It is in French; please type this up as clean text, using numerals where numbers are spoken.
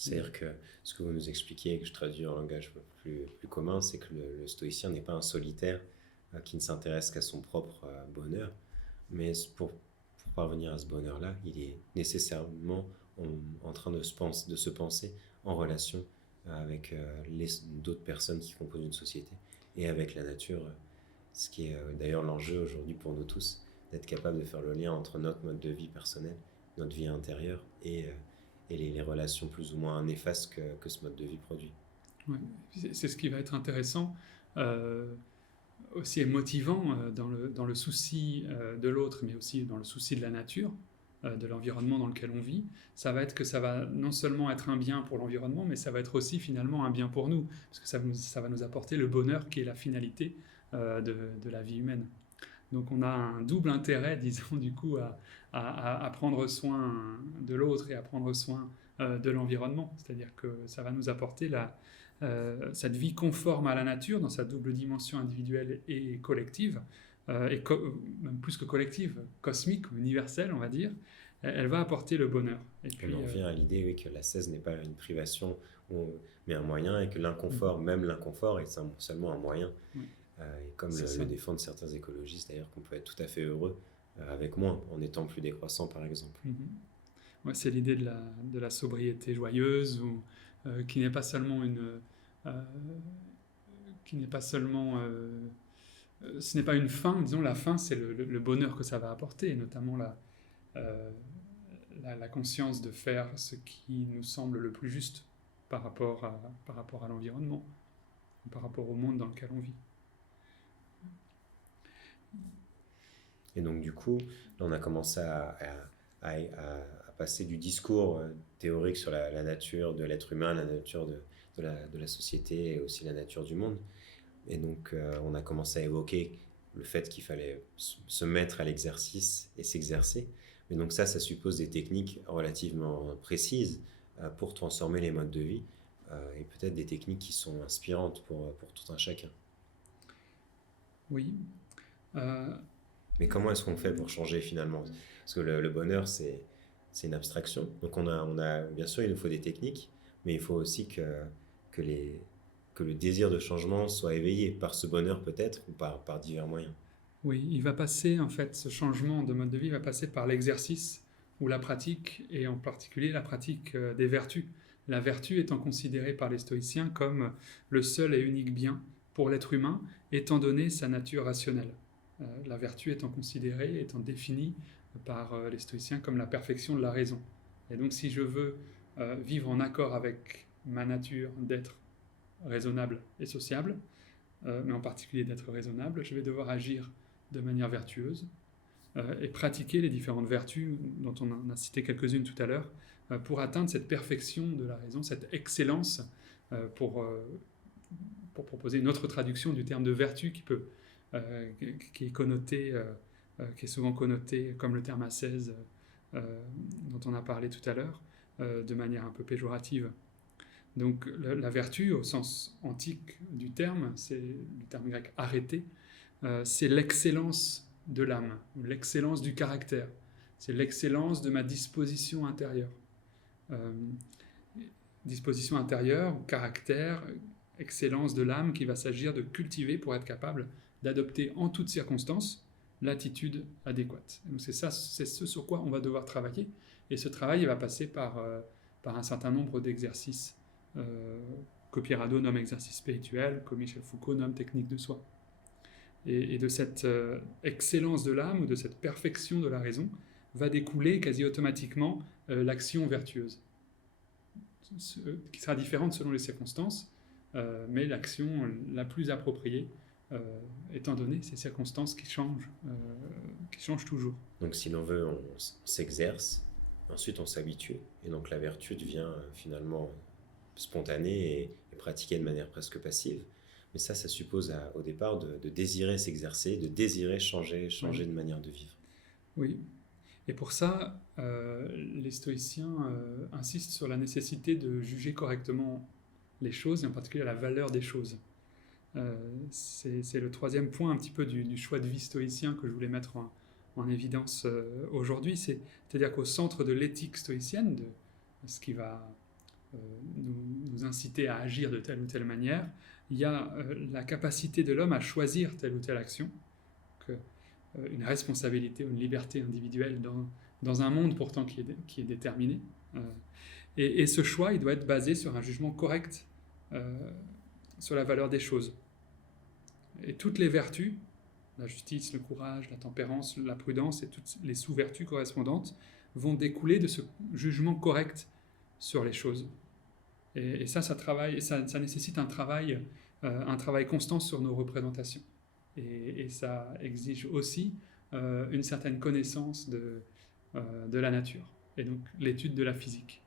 C'est-à-dire que ce que vous nous expliquez, que je traduis en langage plus commun, c'est que le stoïcien n'est pas un solitaire qui ne s'intéresse qu'à son propre bonheur, mais pour parvenir à ce bonheur-là, il est nécessairement en train de se penser en relation avec d'autres personnes qui composent une société et avec la nature, ce qui est d'ailleurs l'enjeu aujourd'hui pour nous tous, d'être capable de faire le lien entre notre mode de vie personnel, notre vie intérieure et les relations plus ou moins néfastes que ce mode de vie produit. Ouais. C'est ce qui va être intéressant, aussi et motivant dans le souci de l'autre, mais aussi dans le souci de la nature, de l'environnement dans lequel on vit. Ça va être que ça va non seulement être un bien pour l'environnement, mais ça va être aussi finalement un bien pour nous, parce que ça va nous apporter le bonheur qui est la finalité de la vie humaine. Donc on a un double intérêt, disons, du coup, à prendre soin de l'autre et à prendre soin de l'environnement. C'est-à-dire que ça va nous apporter cette vie conforme à la nature, dans sa double dimension individuelle et collective, même plus que collective, cosmique ou universelle, on va dire. Elle va apporter le bonheur. Et puis, on revient à l'idée oui, que l'ascèse n'est pas une privation, mais un moyen, et que l'inconfort, même l'inconfort, est seulement un moyen. Oui. Et comme le défendent certains écologistes, d'ailleurs, qu'on peut être tout à fait heureux avec moins, en étant plus décroissant, par exemple. Ouais, c'est l'idée de la sobriété joyeuse, qui n'est pas seulement ce n'est pas une fin, disons, la fin, c'est le bonheur que ça va apporter, notamment la conscience de faire ce qui nous semble le plus juste par rapport à l'environnement, par rapport au monde dans lequel on vit. Et donc, du coup, là, on a commencé à passer du discours théorique sur la nature de l'être humain, la nature de la société et aussi la nature du monde. Et donc, on a commencé à évoquer le fait qu'il fallait se mettre à l'exercice et s'exercer. Mais donc ça suppose des techniques relativement précises pour transformer les modes de vie et peut-être des techniques qui sont inspirantes pour tout un chacun. Oui. Mais comment est-ce qu'on fait pour changer finalement ? Parce que le bonheur, c'est une abstraction. Donc on a, bien sûr, il nous faut des techniques, mais il faut aussi que le désir de changement soit éveillé par ce bonheur peut-être ou par divers moyens. Oui, il va passer, en fait, ce changement de mode de vie va passer par l'exercice ou la pratique, et en particulier la pratique des vertus. La vertu étant considérée par les stoïciens comme le seul et unique bien pour l'être humain, étant donné sa nature rationnelle. La vertu étant considérée, étant définie par les stoïciens comme la perfection de la raison. Et donc si je veux vivre en accord avec ma nature d'être raisonnable et sociable, mais en particulier d'être raisonnable, je vais devoir agir de manière vertueuse et pratiquer les différentes vertus dont on en a cité quelques-unes tout à l'heure pour atteindre cette perfection de la raison, cette excellence pour proposer une autre traduction du terme de vertu qui est connoté, qui est souvent connoté comme le terme ascèse dont on a parlé tout à l'heure, de manière un peu péjorative. Donc la vertu, au sens antique du terme, c'est le terme grec arrêté, c'est l'excellence de l'âme, l'excellence du caractère, c'est l'excellence de ma disposition intérieure. Disposition intérieure, caractère, excellence de l'âme qu'il va s'agir de cultiver pour être capable d'adopter en toutes circonstances l'attitude adéquate. Donc c'est ce sur quoi on va devoir travailler, et ce travail il va passer par un certain nombre d'exercices que Pierre Hadot nomme exercice spirituel, que Michel Foucault nomme technique de soi. Et de cette excellence de l'âme ou de cette perfection de la raison va découler quasi automatiquement l'action vertueuse, qui sera différente selon les circonstances, mais l'action la plus appropriée étant donné ces circonstances qui changent toujours. Donc si l'on veut, on s'exerce, ensuite on s'habitue, et donc la vertu devient finalement spontanée et pratiquée de manière presque passive. Mais ça suppose au départ de désirer s'exercer, de désirer changer oui. De manière de vivre. Oui, et pour ça, les stoïciens insistent sur la nécessité de juger correctement les choses, et en particulier la valeur des choses. C'est le troisième point un petit peu du choix de vie stoïcien que je voulais mettre en évidence aujourd'hui. C'est-à-dire qu'au centre de l'éthique stoïcienne, de ce qui va nous inciter à agir de telle ou telle manière, il y a la capacité de l'homme à choisir telle ou telle action, une responsabilité ou une liberté individuelle dans un monde pourtant qui est déterminé. Et ce choix, il doit être basé sur un jugement correct sur la valeur des choses. Et toutes les vertus, la justice, le courage, la tempérance, la prudence et toutes les sous-vertus correspondantes vont découler de ce jugement correct sur les choses. Et ça nécessite un travail constant sur nos représentations. Et ça exige aussi une certaine connaissance de la nature, et donc l'étude de la physique.